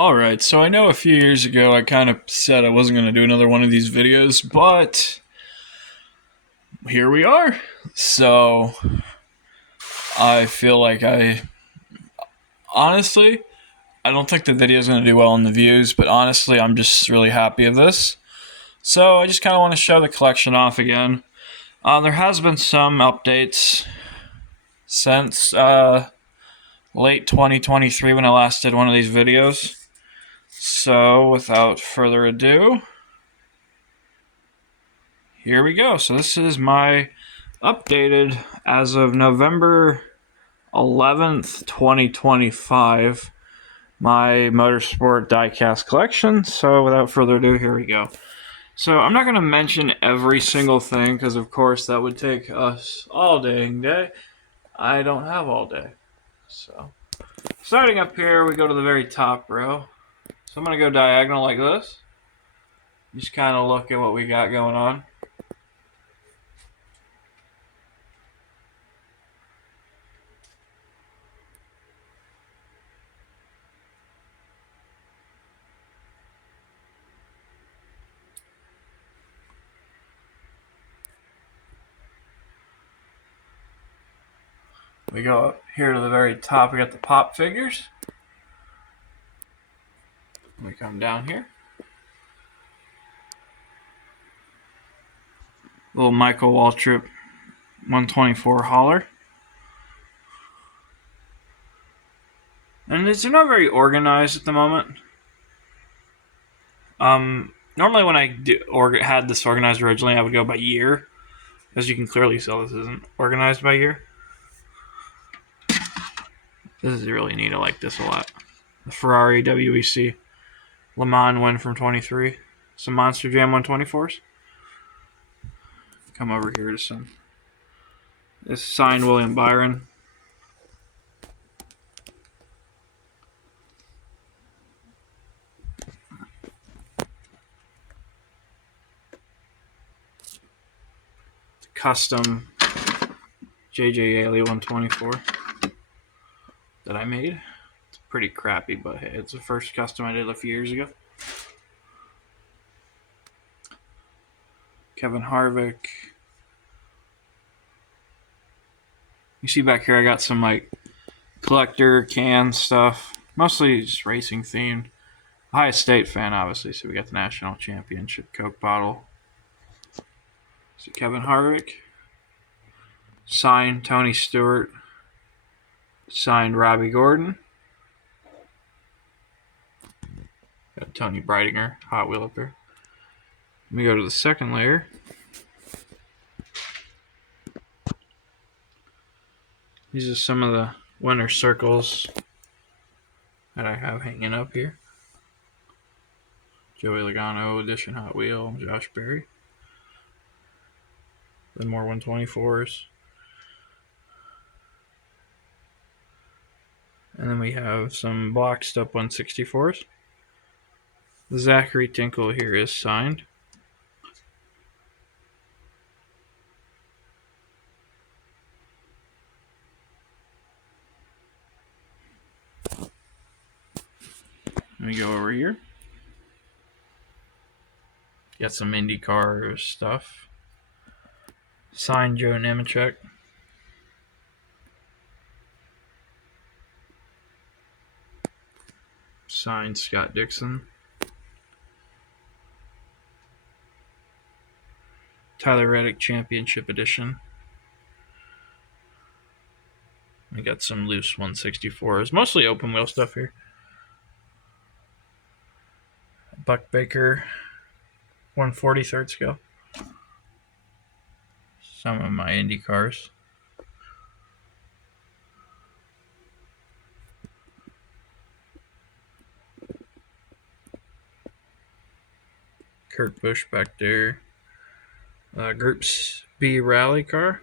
Alright, so I know a few years ago I kind of said I wasn't going to do another one of these videos, but here we are. So I feel like honestly, I don't think the video is going to do well in the views, but honestly, I'm just really happy of this. So I just kind of want to show the collection off again. There has been some updates since late 2023 when I last did one of these videos. So without further ado, here we go. So this is my updated as of November 11th, 2025, my Motorsport Diecast collection. So without further ado, here we go. So I'm not going to mention every single thing because of course that would take us all day. I don't have all day. So starting up here, we go to the very top row. So I'm going to go diagonal like this. Just kind of look at what we got going on. We go up here to the very top, we got the pop figures. We come down here. Little Michael Waltrip 124 hauler. And these are not very organized at the moment. Normally when I had this organized originally, I would go by year. As you can clearly tell, this isn't organized by year. This is really neat. I like this a lot. The Ferrari WEC Le Mans win from 23. Some Monster Jam 124s. Come over here to some. This is signed William Byron. Custom JJ Yaley 124 that I made. It's pretty crappy, but hey, it's the first custom I did a few years ago. Kevin Harvick. You see back here I got some like collector can stuff. Mostly just racing themed. Ohio State fan, obviously, so we got the national championship Coke bottle. See Kevin Harvick. Signed Tony Stewart. Signed Robbie Gordon. Got Tony Brightinger, Hot Wheel up there. Let me go to the second layer. These are some of the winner circles that I have hanging up here. Joey Logano edition Hot Wheel, Josh Berry. Then more 124s. And then we have some boxed up 164s. The Zachary Tinkle here is signed. Let me go over here. Got some IndyCar stuff. Signed Joe Nemechek. Signed Scott Dixon. Tyler Reddick Championship Edition. We got some loose 164s. Mostly open wheel stuff here. Buck Baker 143rd scale. Some of my Indy cars. Kurt Busch back there. Groups B rally car.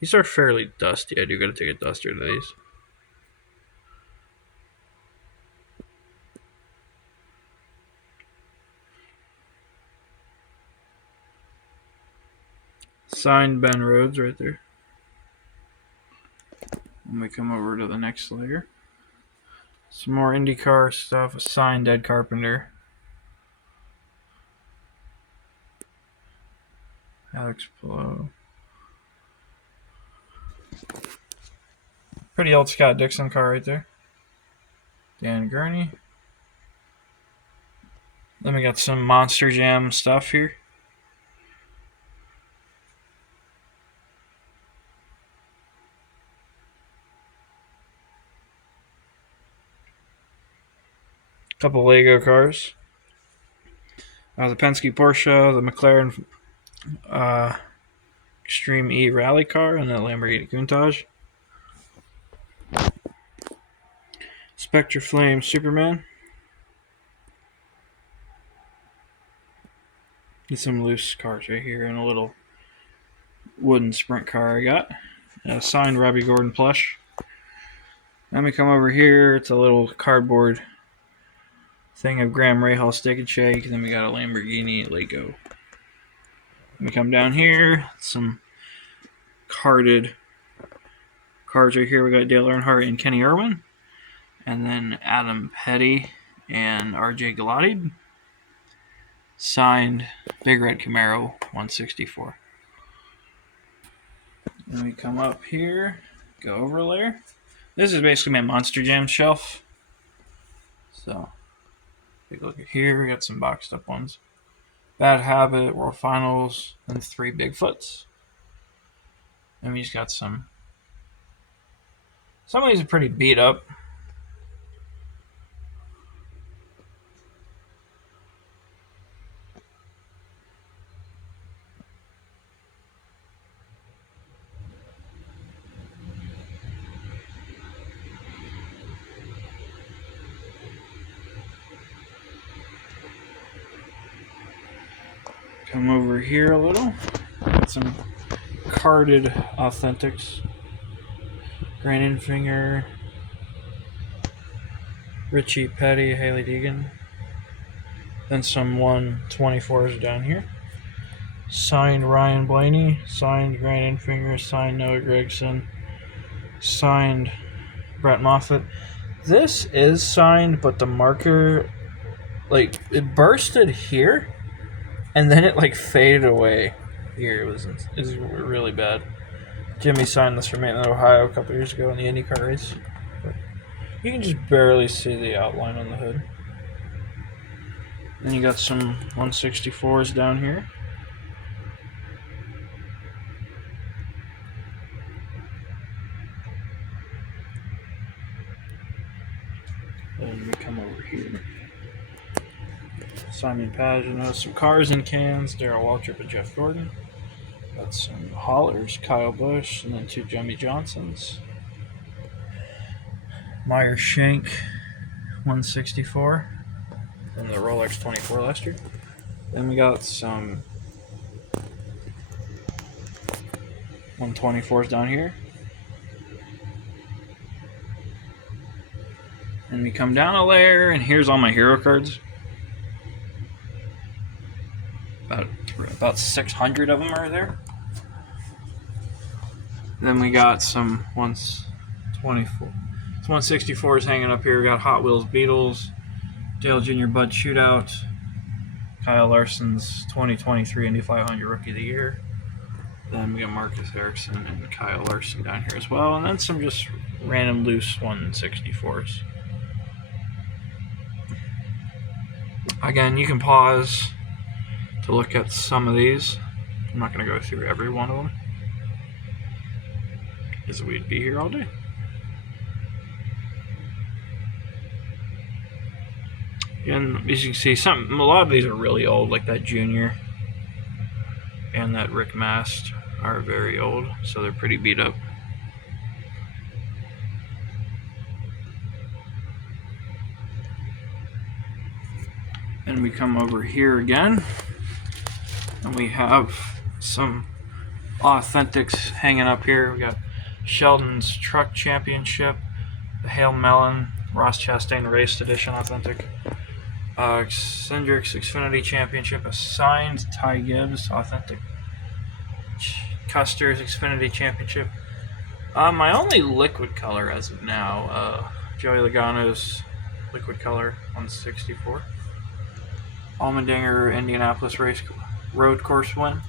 These are fairly dusty. I do got to take a duster to these. Signed Ben Rhodes right there. Let me come over to the next layer. Some more IndyCar stuff. A signed Ed Carpenter. Alex Palou. Pretty old Scott Dixon car right there. Dan Gurney. Then we got some Monster Jam stuff here. Couple Lego cars. The Penske Porsche, the McLaren Extreme E Rally car, and the Lamborghini Countach. Spectre Flame Superman. Get some loose cars right here, and a little wooden sprint car I got. A signed Robbie Gordon plush. Then we come over here. It's a little cardboard thing of Graham Rahal Stick and Shake. Then we got a Lamborghini Lego. We come down here. Some carded cars right here. We got Dale Earnhardt and Kenny Irwin. And then Adam Petty and RJ Galati. Signed Big Red Camaro 164. Then we come up here. Go over a layer. This is basically my Monster Jam shelf. So, take a look at here. We got some boxed up ones. Bad Habit, World Finals, and 3 Bigfoots. And we just got some. Some of these are pretty beat up. Come over here a little. Got some carded Authentics. Grant Enfinger, Richie Petty, Haley Deegan. Then some 124s down here. Signed Ryan Blaney, signed Grant Enfinger, signed Noah Gragson, signed Brett Moffitt. This is signed, but the marker, like, it bursted here, and then it, like, faded away here. It was really bad. Jimmy signed this for Maitland, Ohio a couple years ago in the IndyCar race. But you can just barely see the outline on the hood. Then you got some 164s down here. Then we come over here. Simon Pagino, some cars in cans, Darrell Waltrip and Jeff Gordon. Got some haulers, Kyle Busch, and then 2 Jimmy Johnsons. Meyer Shank, 164, from the Rolex 24 last year. Then we got some 124s down here. And we come down a layer, and here's all my hero cards. About 600 of them are there. Then we got some 164s hanging up here. We got Hot Wheels Beetles, Dale Jr. Bud Shootout, Kyle Larson's 2023 Indy 500 Rookie of the Year. Then we got Marcus Ericsson and Kyle Larson down here as well. And then some just random loose 164s. Again, you can pause to look at some of these. I'm not going to go through every one of them, because we'd be here all day. And as you can see, a lot of these are really old, like that Junior and that Rick Mast are very old, so they're pretty beat up. And we come over here again, and we have some Authentics hanging up here. We got Sheldon's Truck Championship, the Hale Mellon Ross Chastain Raced Edition Authentic, Cindric's Xfinity Championship, a signed Ty Gibbs Authentic, Custer's Xfinity Championship. My only liquid color as of now, Joey Logano's liquid color 164. Allmendinger Indianapolis road course win,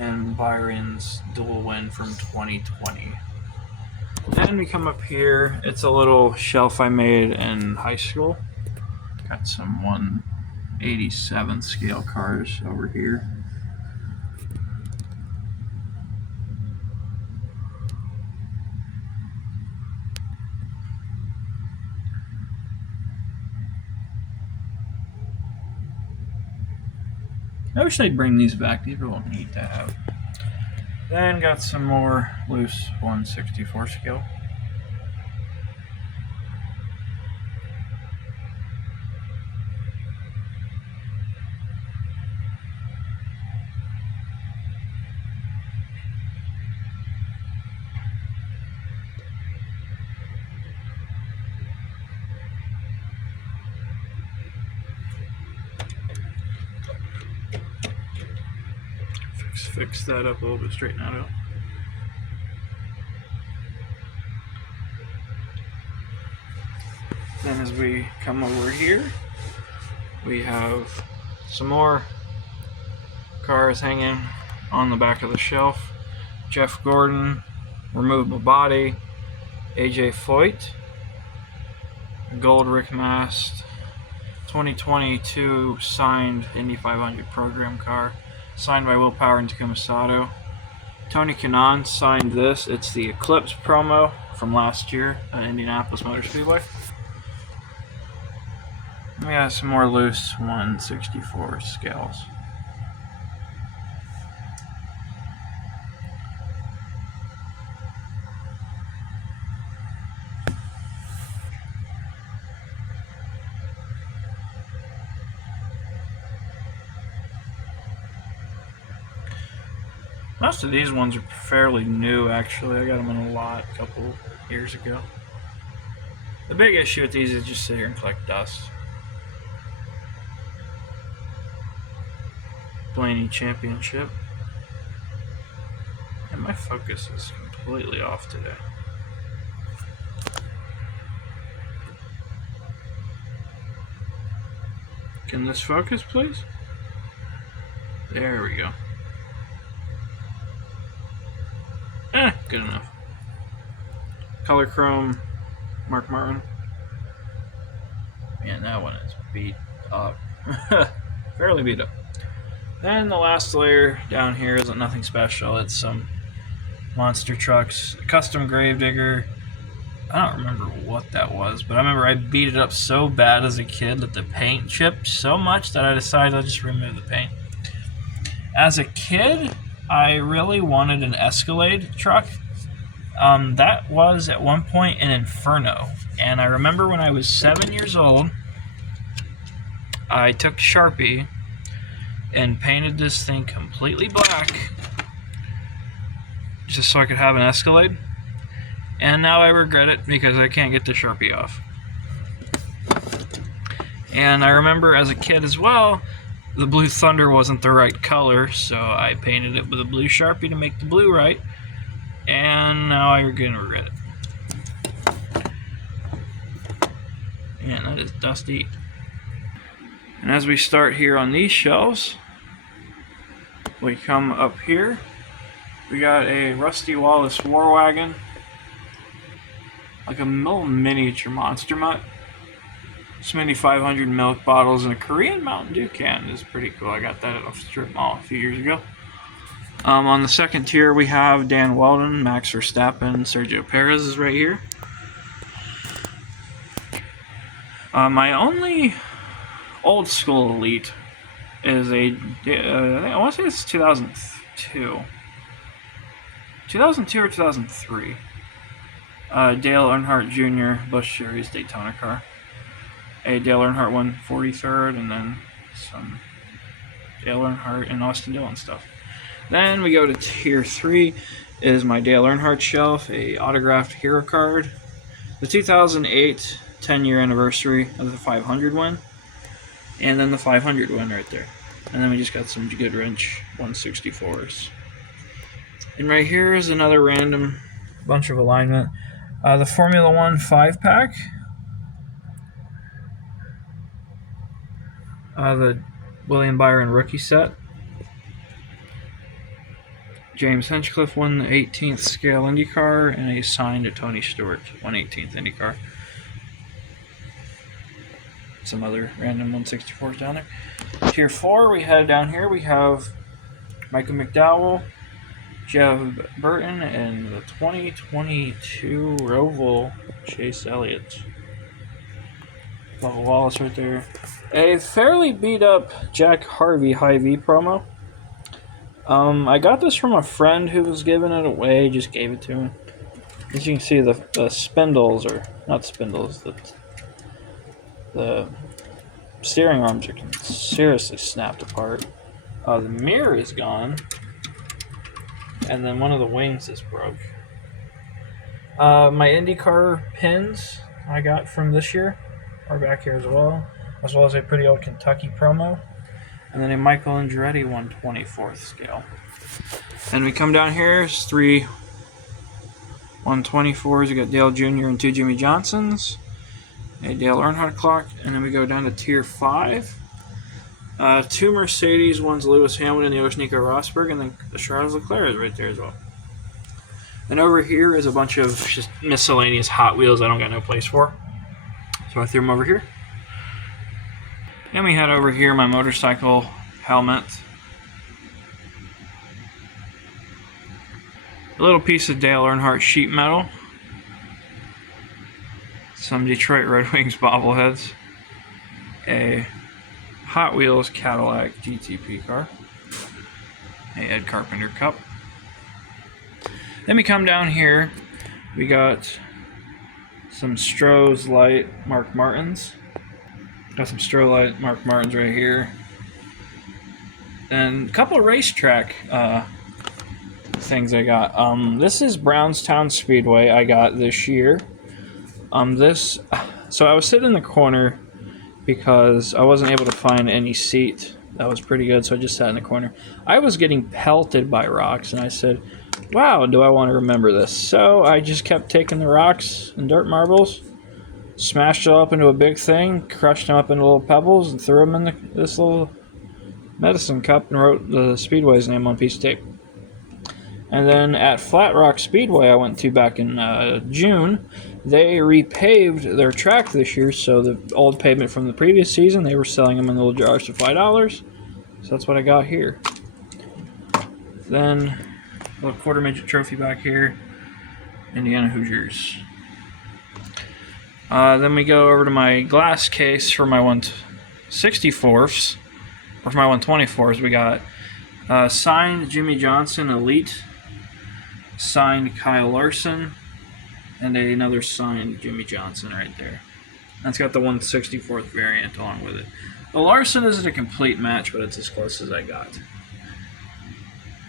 and Byron's dual win from 2020. Then we come up here. It's a little shelf I made in high school. Got some 187 scale cars over here. I wish they'd bring these back. These are a little neat to have. Then got some more loose 164 scale. Fix that up a little bit, straighten that out. Then as we come over here, we have some more cars hanging on the back of the shelf. Jeff Gordon, removable body. AJ Foyt, gold Rick Mast, 2022 signed Indy 500 program car, signed by Will Power and Takuma Sato. Tony Kanaan signed this. It's the Eclipse promo from last year at Indianapolis Motor Speedway. We got some more loose 164 scales. Most of these ones are fairly new, actually. I got them in a lot a couple years ago. The big issue with these is just sit here and collect dust. Blaney Championship. And my focus is completely off today. Can this focus, please? There we go. Good enough. Color Chrome, Mark Martin. Man, that one is beat up. Fairly beat up. Then the last layer down here isn't nothing special. It's some monster trucks, custom Gravedigger. I don't remember what that was, but I remember I beat it up so bad as a kid that the paint chipped so much that I decided I'll just remove the paint. As a kid, I really wanted an Escalade truck. That was at one point an Inferno, and I remember when I was 7 years old, I took Sharpie and painted this thing completely black just so I could have an Escalade, and now I regret it because I can't get the Sharpie off. And I remember as a kid as well, the Blue Thunder wasn't the right color, so I painted it with a blue Sharpie to make the blue right, and now I'm gonna regret it. Man, that is dusty. And as we start here on these shelves, we come up here. We got a Rusty Wallace War Wagon, like a little miniature monster mutt. Smitty 500 milk bottles and a Korean Mountain Dew can is pretty cool. I got that at a strip mall a few years ago. On the second tier, we have Dan Weldon, Max Verstappen, Sergio Perez is right here. My only old school elite is I want to say it's 2002. 2002 or 2003. Dale Earnhardt Jr. Busch Series Daytona car. A Dale Earnhardt won 43rd, and then some Dale Earnhardt and Austin Dillon stuff. Then we go to tier 3 is my Dale Earnhardt shelf, a autographed hero card, the 2008 10-year anniversary of the 500 win, and then the 500 win right there. And then we just got some Goodwrench 164s. And right here is another random bunch of alignment. The Formula 1 5-pack. The William Byron rookie set. James Hinchcliffe won the 18th scale IndyCar, and he signed to Tony Stewart, 1/18th IndyCar. Some other random 164s down there. Tier 4, we had down here, we have Michael McDowell, Jeff Burton, and the 2022 Roval Chase Elliott. Bubba Wallace right there. A fairly beat up Jack Harvey Hy-Vee promo. I got this from a friend who was giving it away, just gave it to me. As you can see, the spindles, or not spindles, the steering arms are seriously snapped apart. The mirror is gone, and then one of the wings is broke. My IndyCar pins I got from this year are back here as well as a pretty old Kentucky promo, and then a Michael Andretti 1/24th scale. And we come down here, it's 3 1/24s. We got Dale Jr. and 2 Jimmy Johnsons, a Dale Earnhardt clock, and then we go down to Tier 5. 2 Mercedes, one's Lewis Hamilton, the other's Nico Rosberg, and then the Charles Leclerc is right there as well. And over here is a bunch of just miscellaneous Hot Wheels I don't got no place for, so I threw them over here. Then we had over here my motorcycle helmet. A little piece of Dale Earnhardt sheet metal. Some Detroit Red Wings bobbleheads. A Hot Wheels Cadillac GTP car. A Ed Carpenter cup. Then we come down here. We got some Stroh's Light Mark Martins. Got some Stroh Light Mark Martins right here. And a couple of racetrack things I got. This is Brownstown Speedway I got this year. So I was sitting in the corner because I wasn't able to find any seat that was pretty good, so I just sat in the corner. I was getting pelted by rocks, and I said, wow, do I want to remember this? So I just kept taking the rocks and dirt marbles, smashed it up into a big thing, crushed them up into little pebbles, and threw them in this little medicine cup and wrote the Speedway's name on a piece of tape. And then at Flat Rock Speedway I went to back in June, they repaved their track this year, so the old pavement from the previous season, they were selling them in little jars for $5. So that's what I got here. Then a little quarter midget trophy back here, Indiana Hoosiers. Then we go over to my glass case for my 1/64ths, or for my 1/24s. We got signed Jimmy Johnson Elite, signed Kyle Larson, and another signed Jimmy Johnson right there. That's got the 1/64th variant along with it. The Larson isn't a complete match, but it's as close as I got.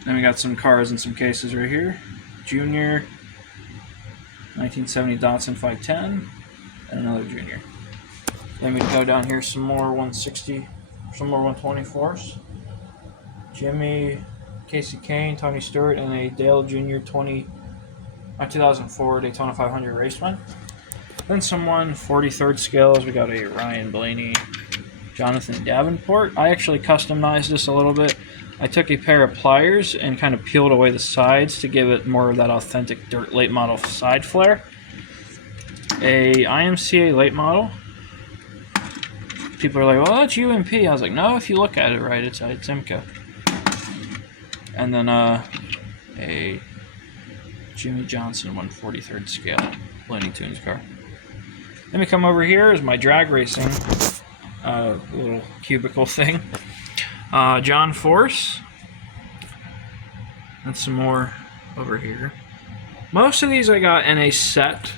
Then we got some cars in some cases right here. Junior, 1970 Datsun 510, and another Junior. Then we go down here some more 1/24s. Jimmy, Casey Kane, Tony Stewart, and a Dale Jr. 2004 Daytona 500 raceman. Then some 1/43rd scales. We got a Ryan Blaney, Jonathan Davenport. I actually customized this a little bit. I took a pair of pliers and kind of peeled away the sides to give it more of that authentic dirt late model side flare. A IMCA late model. People are like, well, that's UMP. I was like, no, if you look at it right, it's IMCA. And then a Jimmy Johnson 1/43rd scale Looney Tunes car. Then we come over here is my drag racing little cubicle thing. John Force. And some more over here. Most of these I got in a set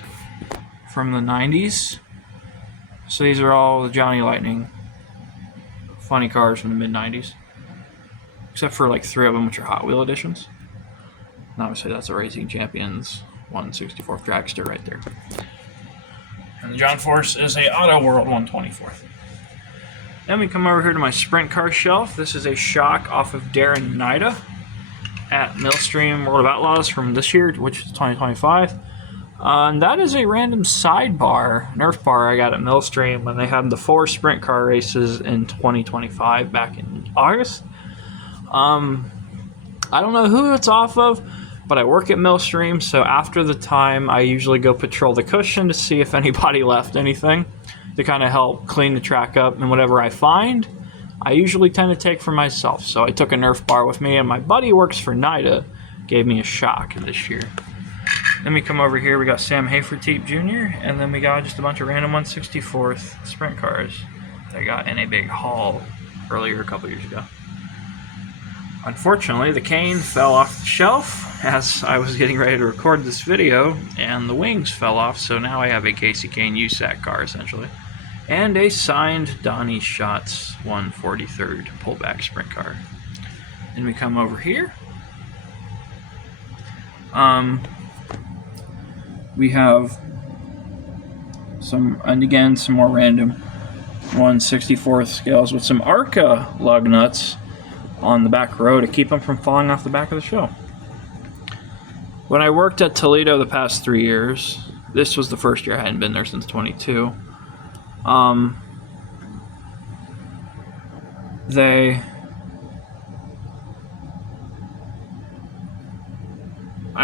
from the 90s. So these are all the Johnny Lightning funny cars from the mid-90s. Except for like 3 of them, which are Hot Wheel editions. And obviously that's a Racing Champions 1/64th dragster right there. And the John Force is a Auto World 1/24th. Then we come over here to my sprint car shelf. This is a shock off of Darren Nida at Millstream World of Outlaws from this year, which is 2025. And that is a random sidebar, Nerf bar I got at Millstream when they had the 4 sprint car races in 2025 back in August. I don't know who it's off of, but I work at Millstream, so after the time, I usually go patrol the cushion to see if anybody left anything to kind of help clean the track up. And whatever I find, I usually tend to take for myself. So I took a Nerf bar with me, and my buddy works for NIDA, gave me a shock this year. Then we come over here, we got Sam Haferteep Jr., and then we got just a bunch of random 164th sprint cars that I got in a big haul earlier a couple years ago. Unfortunately, the cane fell off the shelf as I was getting ready to record this video, and the wings fell off, so now I have a Casey Kane USAC car, essentially. And a signed Donnie Schatz 143rd pullback sprint car. Then we come over here. We have some more random 1/64th scales with some ARCA lug nuts on the back row to keep them from falling off the back of the show. When I worked at Toledo the past 3 years, this was the first year I hadn't been there since 22. I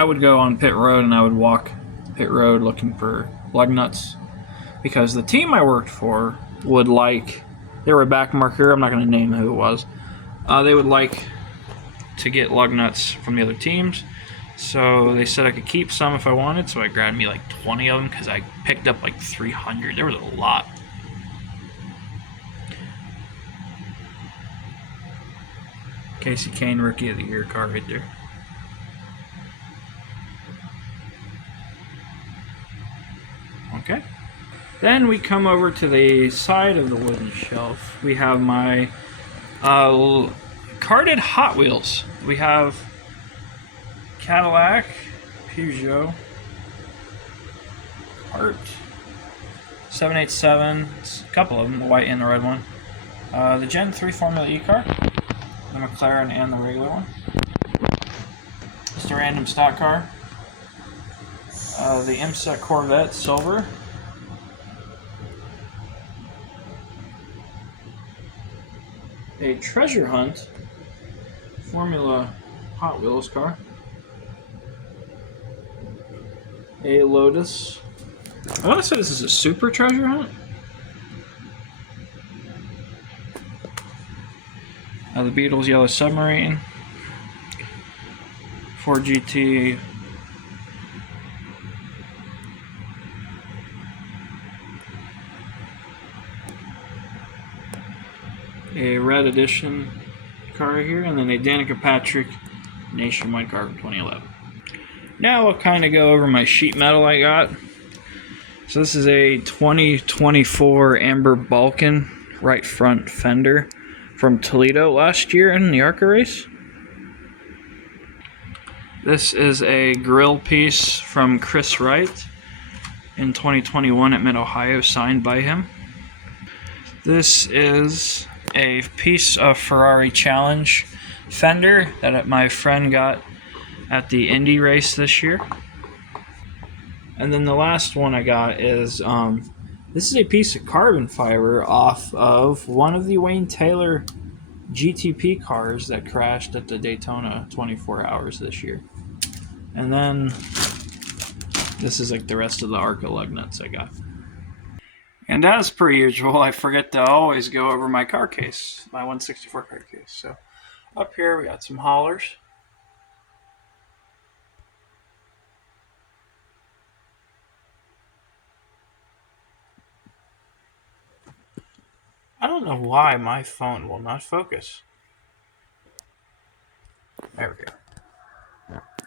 would go on pit road and I would walk pit road looking for lug nuts because the team I worked for would they were a back marker, I'm not going to name who it was, they would like to get lug nuts from the other teams, so they said I could keep some if I wanted, so I grabbed me like 20 of them because I picked up like 300. There was a lot. Casey Kane Rookie of the Year car right there. Okay. Then we come over to the side of the wooden shelf. We have my carded Hot Wheels. We have Cadillac, Peugeot, Cart, 787, a couple of them, the white and the red one. The Gen 3 Formula E car, the McLaren and the regular one. Just a random stock car. The IMSA Corvette Silver. A Treasure Hunt Formula Hot Wheels car. A Lotus. I want to say this is a Super Treasure Hunt. The Beatles Yellow Submarine. Ford GT. A Red Edition car here, and then a Danica Patrick Nationwide car from 2011. Now I'll kind of go over my sheet metal I got. So this is a 2024 Amber Balkan right front fender from Toledo last year in the ARCA race. This is a grill piece from Chris Wright in 2021 at Mid-Ohio, signed by him. This is a piece of Ferrari Challenge fender that my friend got at the Indy race this year. And then the last one I got is this is a piece of carbon fiber off of one of the Wayne Taylor GTP cars that crashed at the Daytona 24 Hours this year. And then this is like the rest of the ARCA lug nuts I got. And as per usual, I forget to always go over my car case, my 164 car case. So up here we got some haulers. I don't know why my phone will not focus. There we go.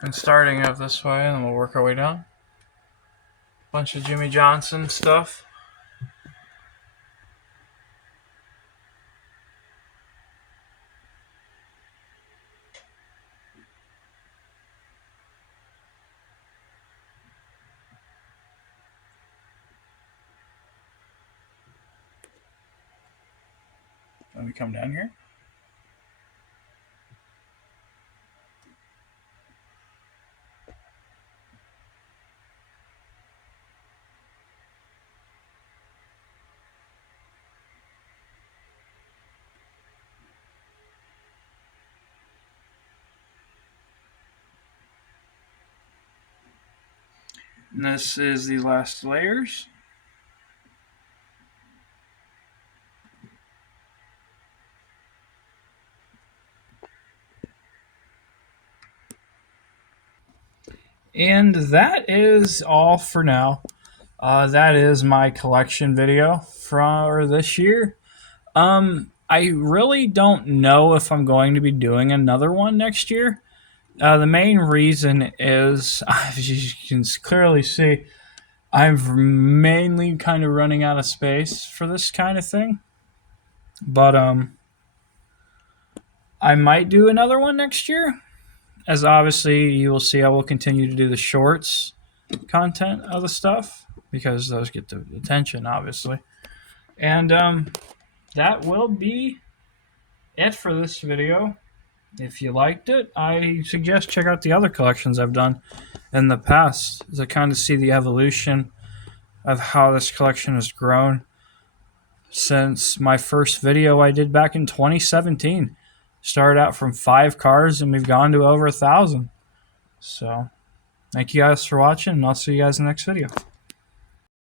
And starting up this way, and then we'll work our way down. Bunch of Jimmy Johnson stuff. Let me come down here. And this is the last layers. And that is all for now. That is my collection video for this year. I really don't know if I'm going to be doing another one next year. The main reason is, as you can clearly see, I'm mainly kind of running out of space for this kind of thing. But I might do another one next year, as obviously you will see I will continue to do the shorts content of the stuff because those get the attention, obviously. And that will be it for this video. If you liked it, I suggest check out the other collections I've done in the past to kind of see the evolution of how this collection has grown since my first video I did back in 2017. Started out from 5 cars and we've gone to over 1,000. So, thank you guys for watching, and I'll see you guys in the next video.